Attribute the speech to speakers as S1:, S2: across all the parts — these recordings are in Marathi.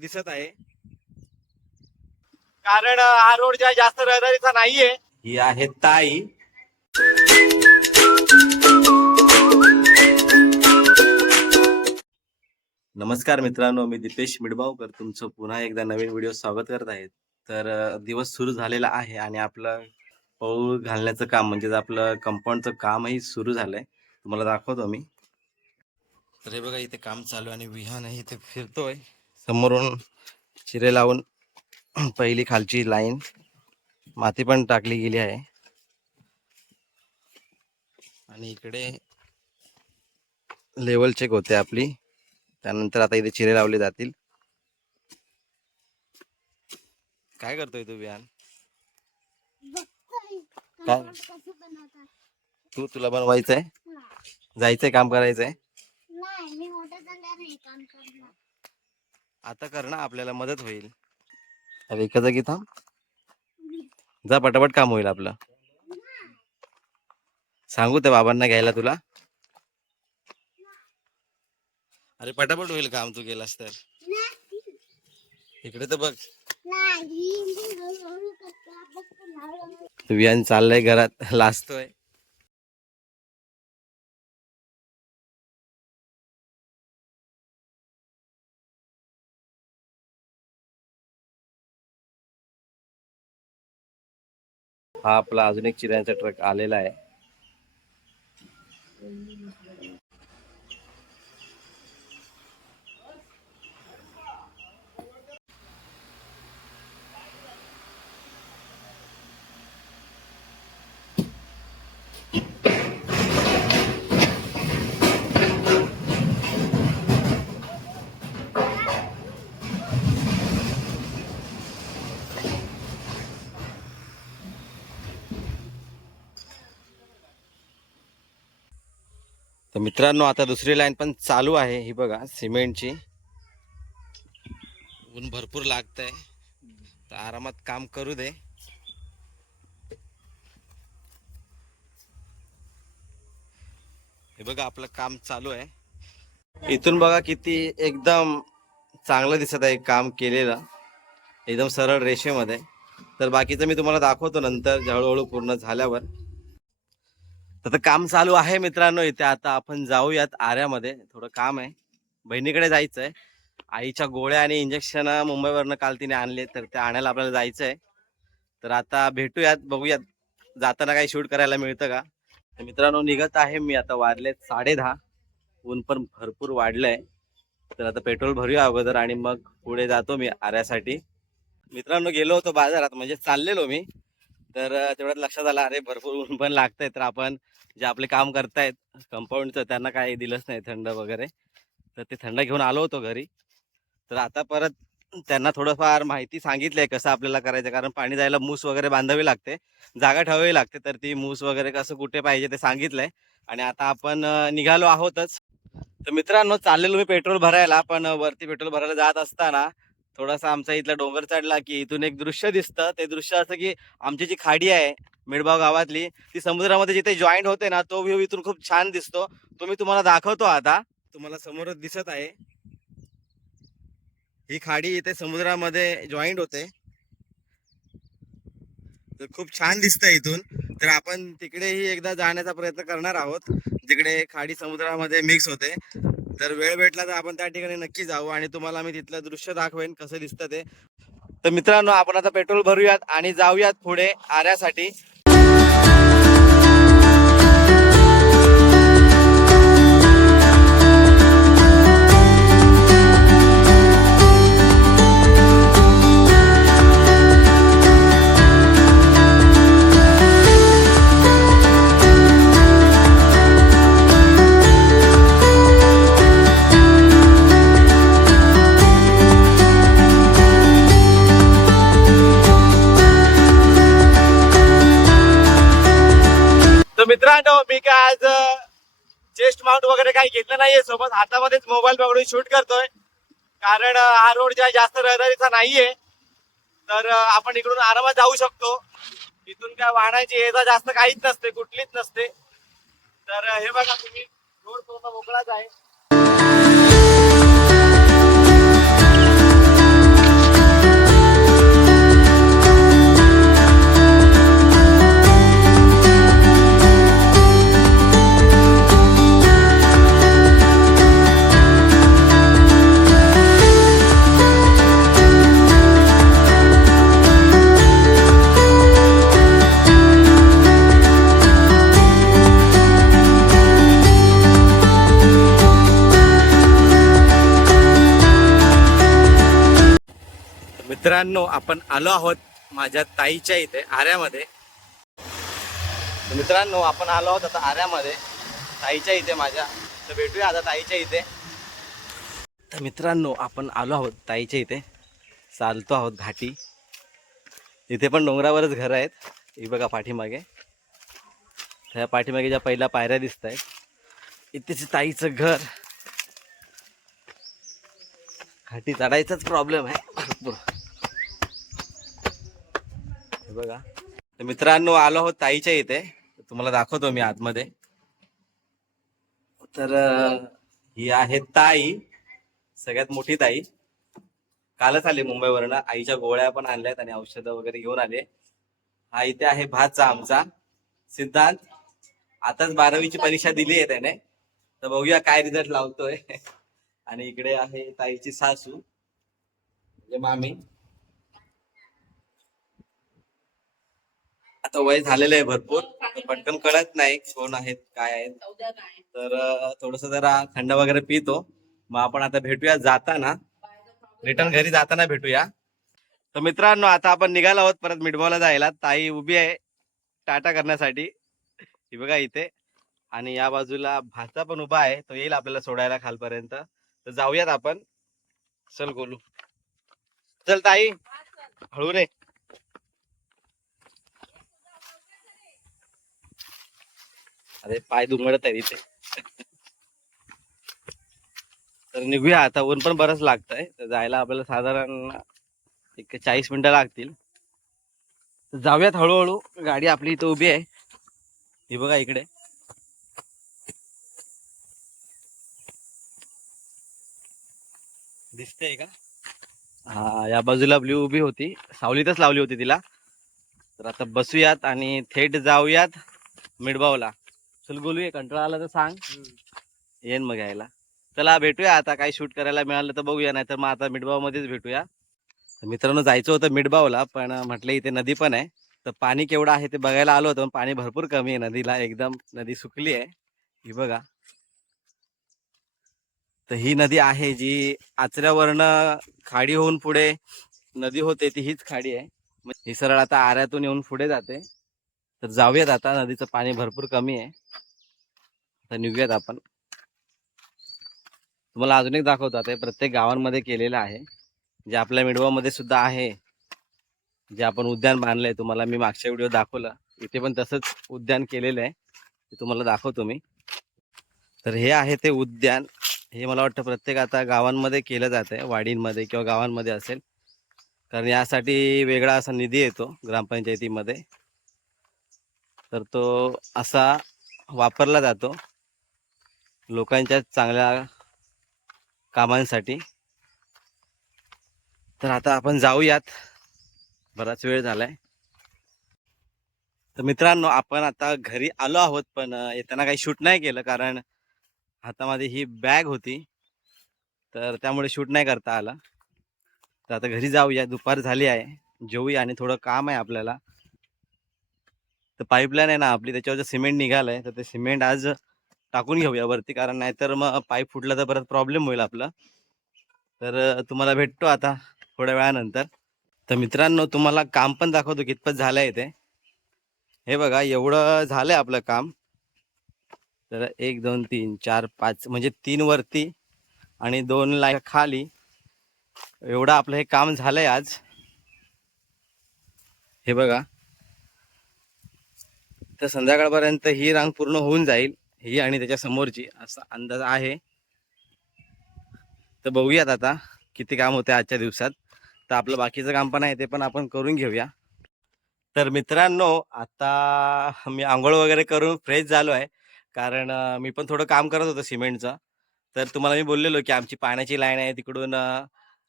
S1: दिसत आहे. कारण हा रोड ज्या जास्त रहदारीचा नाहीये. ही आहे ताई. नमस्कार मित्रांनो मी दीपेश मिडबावकर. तुमचं पुन्हा एकदा नवीन व्हिडिओ स्वागत करत आहे. तर अ, दिवस सुरू झालेला आहे आणि आपलं पाऊल घालण्याचं काम म्हणजेच आपलं कंपाऊंडचं कामही सुरू झालंय. तुम्हाला दाखवतो मी. तर हे बघा इथे काम चालू आहे आणि विहान इथे फिरतोय. समोरून चिरे लावून पहिली खालची लाईन माती पण टाकली गेली आहे. आणि इकडे लेवल चेक होते आपली. त्यानंतर आता इथे चिरे लावले जातील. काय करतोय तू बियान काय? तू तुला बनवायचंय? जायचंय काम करायचंय
S2: नाही मी मोठं झाल्यावर हे काम करणार
S1: आता कर ना आपल्याला मदत होईल. अरे एका जागी थांब. जा पटापट काम होईल आपलं. सांगू त्या बाबांना घ्यायला तुला. अरे पटापट होईल काम तू गेलास तर. इकडे तर बघ. विहान चाललंय घरात लाजतोय. हा आपला अजून एक चिऱ्यांचा ट्रक आलेला आहे. तर मित्रांनो आता दुसरी लाईन पण चालू आहे. ही बघा सिमेंटची. ऊन भरपूर लागतंय. तर आरामात काम करू दे. हे बघा आपलं काम चालू आहे. इथून बघा किती एकदम चांगलं दिसत आहे काम केलेलं. एकदम सरळ रेषेमध्ये. तर बाकीचं मी तुम्हाला दाखवतो नंतर हळूहळू पूर्ण झाल्यावर. तर काम चालू आहे मित्रांनो इथे. आता आपण जाऊयात आऱ्यामध्ये. थोडं काम आहे. बहिणीकडे जायचं आहे आईच्या गोळ्या आणि इंजेक्शन मुंबईवरनं काल तिने आणले तर ते आणायला आपल्याला जायचं आहे तर आता भेटूयात बघूयात. जाताना काही शूट करायला मिळतं का? तर मित्रांनो निघत आहे मी आता वाजले साडे दहा ऊन पण भरपूर वाढलंय. तर आता पेट्रोल भरूया अगोदर आणि मग पुढे जातो मी आऱ्यासाठी. मित्रांनो गेलो होतो बाजारात. म्हणजे चाललेलो मी. तर तेवढ्यात लक्षात आलं अरे भरपूर ऊन पण लागतंय तर आपण जे आपले काम करतायत कंपाऊंडचं त्यांना काही दिलंच नाही थंड वगैरे. तर ते थंड घेऊन आलो होतो घरी. तर आता परत त्यांना थोडंफार माहिती सांगितलंय कसं आपल्याला करायचं कारण पाणी जायला मूस वगैरे बांधावी लागते. जागा ठेवावी लागते तर ती मूस वगैरे कसं कुठे पाहिजे ते सांगितलंय. आणि आता आपण निघालो आहोतच. तर मित्रांनो चाललेलो मी पेट्रोल भरायला पण वरती पेट्रोल भरायला जात असताना थोडासा आमचा इथला डोंगर चढला की इथून एक दृश्य दिसतं. ते दृश्य असं की आमची जी खाडी आहे मिडबाव गावातली ती समुद्रामध्ये जिथे जॉईंट होते ना तो व्ह्यू इथून खूप छान दिसतो. तो मी तुम्हाला दाखवतो आता. तुम्हाला समोरच दिसत आहे. ही खाडी इथे समुद्रामध्ये जॉईंट होते. तर खूप छान दिसतंय इथून. तर आपण तिकडेही एकदा जाण्याचा प्रयत्न करणार आहोत. जिकडे खाडी समुद्रामध्ये मिक्स होते. तर वेळ भेटला तर आपण त्या ठिकाणी नक्की जाऊ आणि तुम्हाला मी तिथलं दृश्य दाखवेन कसं दिसतं ते. तर मित्रांनो आपण आता पेट्रोल भरूयात आणि जाऊयात पुढे आऱ्यासाठी. आज चेस्ट माउंट वगैरे काही घेतलं नाहीये सोबत. हातामध्येच मोबाईल पकडून शूट करतोय. कारण हा रोड ज्या जास्त रहदारीचा नाहीये तर आपण इकडून आरामात जाऊ शकतो. इथून काय वाहनाची येजा जास्त काहीच नसते कुठलीच नसते. तर हे बघा तुम्ही. रोड पूर्ण मोकळाच आहे. मित्रांनो आपण आलो आहोत माझ्या ताईच्या इथे आऱ्यामध्ये. मित्रांनो आपण आलो आहोत आता आऱ्यामध्ये ताईच्या इथे माझ्या. तर भेटूया आता ताईच्या इथे. तर मित्रांनो आपण आलो आहोत ताईच्या इथे. चालतो आहोत घाटी. इथे पण डोंगरावरच घर आहेत. ही बघा पाठीमागे. त्या पाठीमागे ज्या पहिल्या पायऱ्या दिसत आहेत इथेच ताईचं घर. घाटी चढायचाच प्रॉब्लेम आहे. भरपूर. बघा. तर मित्रांनो आलो आहोत ताईच्या इथे. तुम्हाला दाखवतो मी आतमध्ये. तर ही आहे ताई सगळ्यात मोठी ताई. कालच आले मुंबईवरनं. आईच्या गोळ्या पण आणल्यात आणि औषधं वगैरे घेऊन आले. हा इथे आहे भातचा आमचा. सिद्धांत आताच बारावीची परीक्षा दिली आहे त्याने. तर बघूया काय रिझल्ट लावतोय. आणि इकडे आहे ताईची सासू म्हणजे मामी. आता वय झालेलं आहे भरपूर पटकन कळत नाही कोण आहेत काय आहेत. तर थोडस जरा थंड वगैरे पितो. मग आपण आता भेटूया जाताना. रिटर्न घरी जाताना भेटूया. तर मित्रांनो आता आपण निघालो आहोत परत मिठबावला जायला. ताई उभी आहे टाटा करण्यासाठी. ही बघा इथे. आणि या बाजूला भाचा पण उभा आहे. तो येईल आपल्याला सोडायला खालपर्यंत. तर जाऊयात आपण. चल गोलू. चल ताई. हळू रे. अरे पाय दुमडत आहे इथे. तर निघूया आता ऊन पण बरंच लागतंय. तर जायला आपल्याला साधारण एक चाळीस मिनिटं लागतील. तर जाऊयात हळूहळू. गाडी आपली इथं उभी आहे. ही बघा इकडे. दिसते का? हा या बाजूला ब्ल्यू उभी होती. सावलीतच लावली होती तिला. तर आता बसूयात आणि थेट जाऊयात मिडबावला चल बोलूया कंटाळा आला तर सांग. येईन मग यायला. चला भेटूया आता. काही शूट करायला मिळालं तर बघूया नाही तर मग आता मिडबाव मध्येच भेटूया. तर मित्रांनो जायचं होतं मिडबावला पण म्हटलं इथे नदी पण आहे. तर पाणी केवढं आहे ते बघायला आलो होतो पण भरपूर कमी आहे. नदीला एकदम नदी सुकली आहे. ही बघा. तर ही नदी आहे जी आचऱ्यावरनं खाडी होऊन पुढे नदी होते ती हीच खाडी आहे. ही सरळ आता आऱ्यातून येऊन पुढे जाते. तर जाऊयात आता नदीचं पाणी भरपूर कमी आहे. तर निघूयात आपण. तुम्हाला अजून एक दाखवतो आता प्रत्येक गावांमध्ये केलेलं आहे. जे आपल्या मिडवामध्ये सुद्धा आहे जे आपण उद्यान बांधलंय तुम्हाला मी मागच्या व्हिडिओ दाखवलं. इथे पण तसंच उद्यान केलेलं आहे ते तुम्हाला दाखवतो मी. तर हे आहे ते उद्यान. हे मला वाटतं प्रत्येक आता गावांमध्ये केलं जात आहे वाडींमध्ये किंवा गावांमध्ये असेल. कारण यासाठी वेगळा असा निधी येतो ग्रामपंचायतीमध्ये. तर तो असा वापरला जातो लोकांच्या चांगल्या कामांसाठी. तर आता आपण जाऊयात. बराच वेळ झालाय. तर मित्रांनो आपण आता घरी आलो आहोत पण येताना काही शूट नाही केलं कारण हातामध्ये ही बॅग होती. तर त्यामुळे शूट नाही करता आला. तर आता घरी जाऊया. दुपार झाली आहे. जेऊया आणि थोडं काम आहे आपल्याला. तर पाईपलाईन आहे ना आपली त्याच्यावर सिमेंट निघालंय तर ते सिमेंट आज टाकून घेऊया वरती कारण नाहीतर मग पाईप फुटला तर परत प्रॉब्लेम होईल आपला. तर तुम्हाला भेटतो आता थोड्या वेळानंतर. तर मित्रांनो तुम्हाला काम पण दाखवतो कितपत झालं आहे ते हे बघा एवढं झालंय आपलं काम. तर एक दोन तीन चार पाच म्हणजे तीन वरती आणि दोन लाय खाली. एवढं आपलं हे काम झालंय आज. हे बघा. तर संध्याकाळपर्यंत ही रांग पूर्ण होऊन जाईल ही आणि त्याच्या समोरची असा अंदाज आहे. तर बघूयात आता किती काम होते आजच्या दिवसात. तर आपलं बाकीचं काम पण आहे ते पण आपण करून घेऊया. तर मित्रांनो आता मी आंघोळ वगैरे करून फ्रेश झालो आहे कारण मी पण थोडं काम करत होतो सिमेंटचं. तर तुम्हाला मी बोललेलो की आमची पाण्याची लाईन आहे तिकडून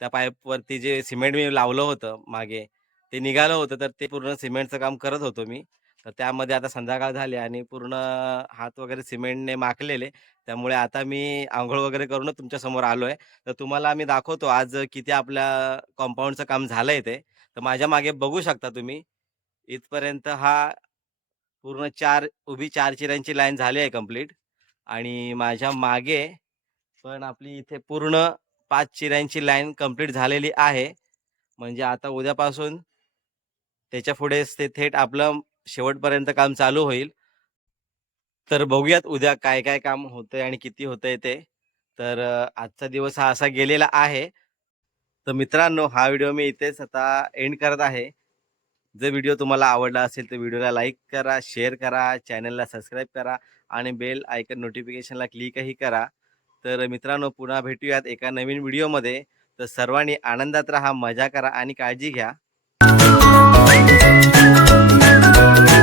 S1: त्या पाईपवरती जे सिमेंट मी लावलं होतं मागे ते निघालं होतं तर ते पूर्ण सिमेंटचं काम करत होतो मी. तर त्यामध्ये आता संध्याकाळ झाली आणि पूर्ण हात वगैरे सिमेंटने माखलेले. त्यामुळे आता मी आंघोळ वगैरे करूनच तुमच्यासमोर आलो आहे तर तुम्हाला मी दाखवतो आज किती आपल्या कॉम्पाऊंडचं काम झालंय ते. तर माझ्या मागे बघू शकता तुम्ही इथपर्यंत हा पूर्ण चार उभी चार चिऱ्यांची लाईन झाली आहे कंप्लीट. आणि माझ्या मागे पण आपली इथे पूर्ण पाच चिऱ्यांची लाईन कंप्लीट झालेली आहे. म्हणजे आता उद्यापासून त्याच्या पुढेच ते थेट आपलं शेवटपर्यंत काम चालू होईल. तर बघूयात उद्या काय काय काम होतंय आणि किती होतंय ते. तर आजचा दिवस हा असा गेलेला आहे. तर मित्रांनो हा व्हिडिओ मी इथेच आता एंड करत आहे. जर व्हिडिओ तुम्हाला आवडला असेल तर व्हिडिओला लाईक करा शेअर करा चॅनलला सबस्क्राईब करा आणि बेल आयकन नोटिफिकेशनला क्लिकही करा. तर मित्रांनो पुन्हा भेटूयात एका नवीन व्हिडिओमध्ये. तर सर्वांनी आनंदात राहा मजा करा आणि काळजी घ्या. Thank you.